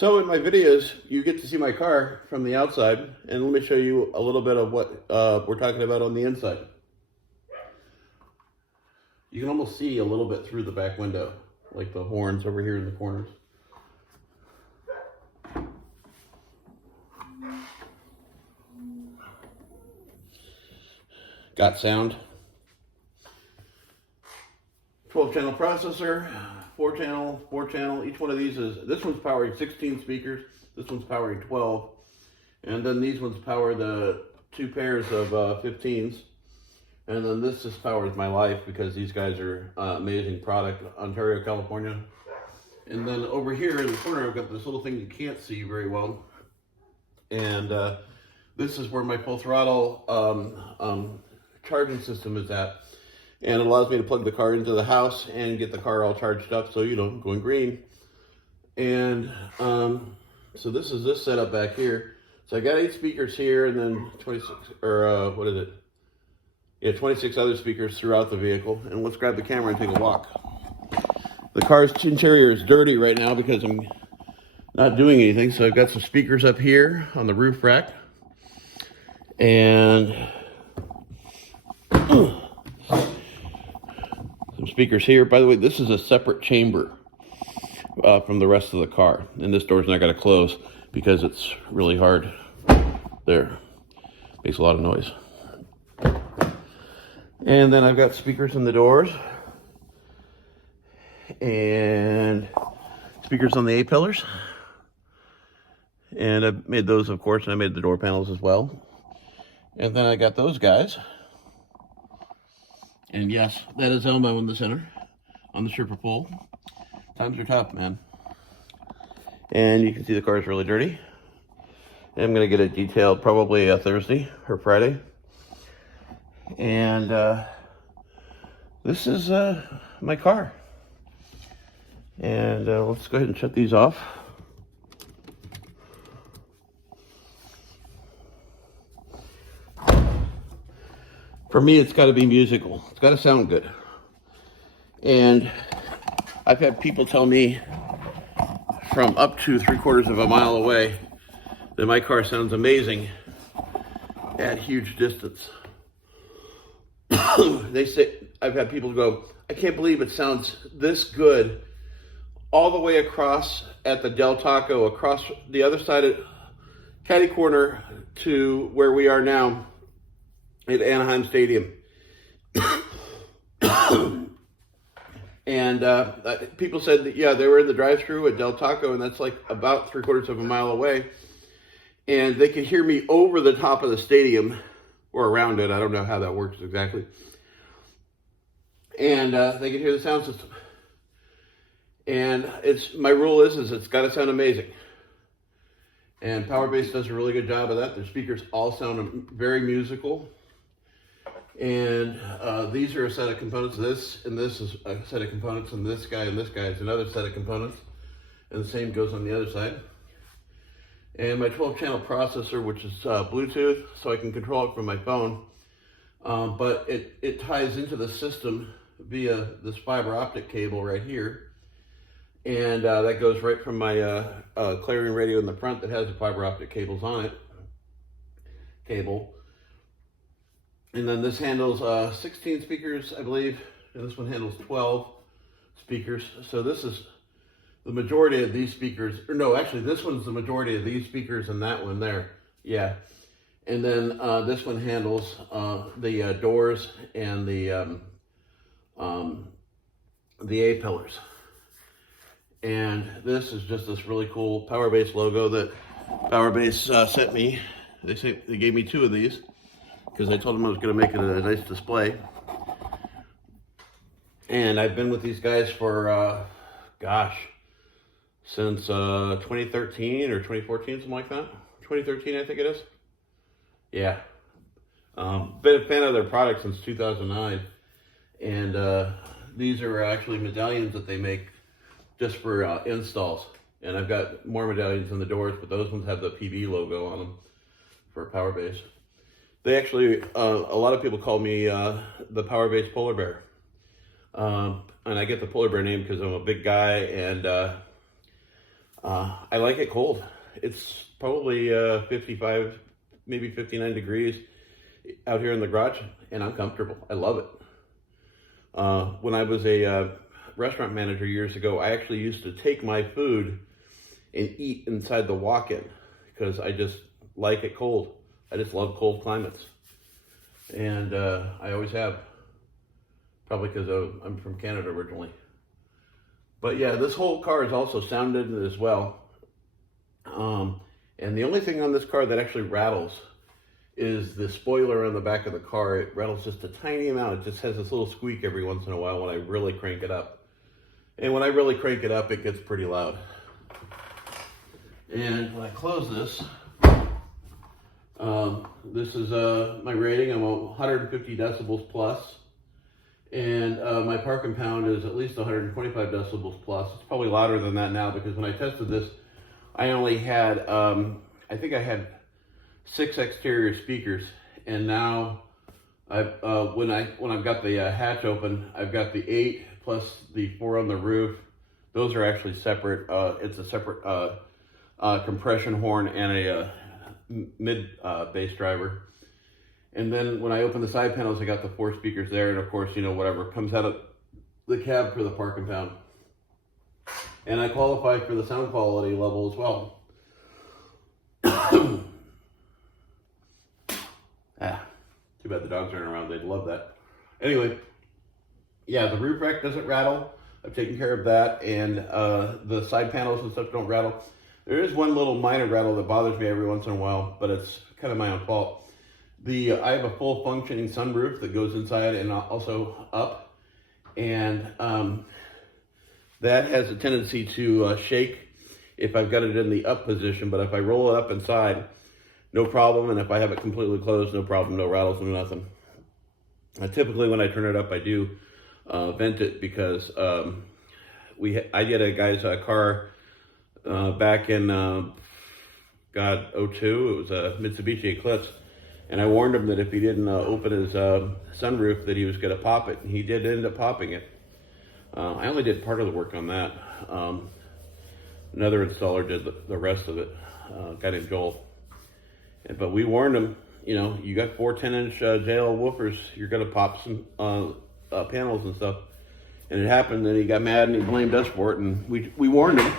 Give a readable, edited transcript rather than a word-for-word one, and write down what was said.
So in my videos, you get to see my car from the outside, and let me show you a little bit of what we're talking about on the inside. You can almost see a little bit through the back window, like the horns over here in the corners. Got sound. 12-channel processor, 4-channel. Each one of these this one's powering 16 speakers, this one's powering 12, and then these ones power the 2 pairs of 15s, and then this just powers my life because these guys are amazing product, Ontario, California. And then over here in the corner, I've got this little thing you can't see very well, and this is where my full throttle charging system is at. And it allows me to plug the car into the house and get the car all charged up, so, you know, going green. And so this is this setup back here. So I got 8 speakers here, and then 26, or what is it? Yeah, 26 other speakers throughout the vehicle. And let's grab the camera and take a walk. The car's interior is dirty right now because I'm not doing anything. So I've got some speakers up here on the roof rack. And some speakers here. By the way, this is a separate chamber from the rest of the car. And this door's not going to close because it's really hard. There. Makes a lot of noise. And then I've got speakers in the doors. And speakers on the A-pillars. And I've made those, of course, and I made the door panels as well. And then I got those guys. And yes, that is Elmo in the center, on the stripper pole. Times are tough, man. And you can see the car is really dirty. And I'm going to get it detailed probably Thursday or Friday. And this is my car. And let's go ahead and shut these off. For me, it's got to be musical. It's got to sound good. And I've had people tell me from up to 3/4 of a mile away that my car sounds amazing at huge distance. They say, I've had people go, I can't believe it sounds this good all the way across at the Del Taco, across the other side of Caddy Corner to where we are now at Anaheim Stadium. And people said that, yeah, they were in the drive-thru at Del Taco, and that's like about 3/4 of a mile away. And they could hear me over the top of the stadium, or around it. I don't know how that works exactly. And they could hear the sound system. And my rule is it's got to sound amazing. And Powerbass does a really good job of that. Their speakers all sound very musical. And these are a set of components. This and this is a set of components, and this guy is another set of components. And the same goes on the other side. And my 12-channel processor, which is Bluetooth, so I can control it from my phone. But it ties into the system via this fiber optic cable right here. And that goes right from my Clarion radio in the front that has the fiber optic cables on it. And then this handles 16 speakers, I believe, and this one handles 12 speakers. So this is the majority of these speakers, or no, actually this one's the majority of these speakers and that one there, yeah. And then this one handles the doors and the A-pillars. And this is just this really cool Powerbass logo that Powerbass sent me. They gave me 2 of these, because I told them I was going to make it a nice display. And I've been with these guys for, since 2013 or 2014, something like that. 2013, I think it is. Yeah. Been a fan of their product since 2009. And these are actually medallions that they make just for installs. And I've got more medallions in the doors, but those ones have the PB logo on them for Powerbass. They actually, a lot of people call me the Powerbass polar bear. And I get the polar bear name because I'm a big guy, and I like it cold. It's probably 55, maybe 59 degrees out here in the garage, and I'm comfortable. I love it. When I was a restaurant manager years ago, I actually used to take my food and eat inside the walk-in because I just like it cold. I just love cold climates. And I always have, probably because I'm from Canada originally. But yeah, this whole car is also sounded as well. And the only thing on this car that actually rattles is the spoiler on the back of the car. It rattles just a tiny amount. It just has this little squeak every once in a while when I really crank it up. And when I really crank it up, it gets pretty loud. And when I close this, this is my rating. I'm 150 decibels plus. And my park and pound is at least 125 decibels plus. It's probably louder than that now because when I tested this, I only had, I think I had 6 exterior speakers, and now when I've got the hatch open, I've got the 8 plus the 4 on the roof. Those are actually separate. It's a separate compression horn and a mid bass driver. And then when I open the side panels, I got the 4 speakers there, and of course, you know, whatever comes out of the cab for the park and pound. And I qualify for the sound quality level as well. Too bad the dogs aren't around. They'd love that. Anyway, yeah, the roof rack doesn't rattle. I've taken care of that, and the side panels and stuff don't rattle. There is one little minor rattle that bothers me every once in a while, but it's kind of my own fault. I have a full functioning sunroof that goes inside and also up, and that has a tendency to shake if I've got it in the up position, but if I roll it up inside, no problem, and if I have it completely closed, no problem, no rattles, no nothing. Typically when I turn it up, I do vent it because I get a guy's car back in, 02, it was a Mitsubishi Eclipse, and I warned him that if he didn't open his sunroof that he was going to pop it, and he did end up popping it. I only did part of the work on that. Another installer did the rest of it, a guy named Joel. But we warned him, you know, you got 4 10-inch JL woofers, you're going to pop some panels and stuff. And it happened, and he got mad and he blamed us for it, and we warned him.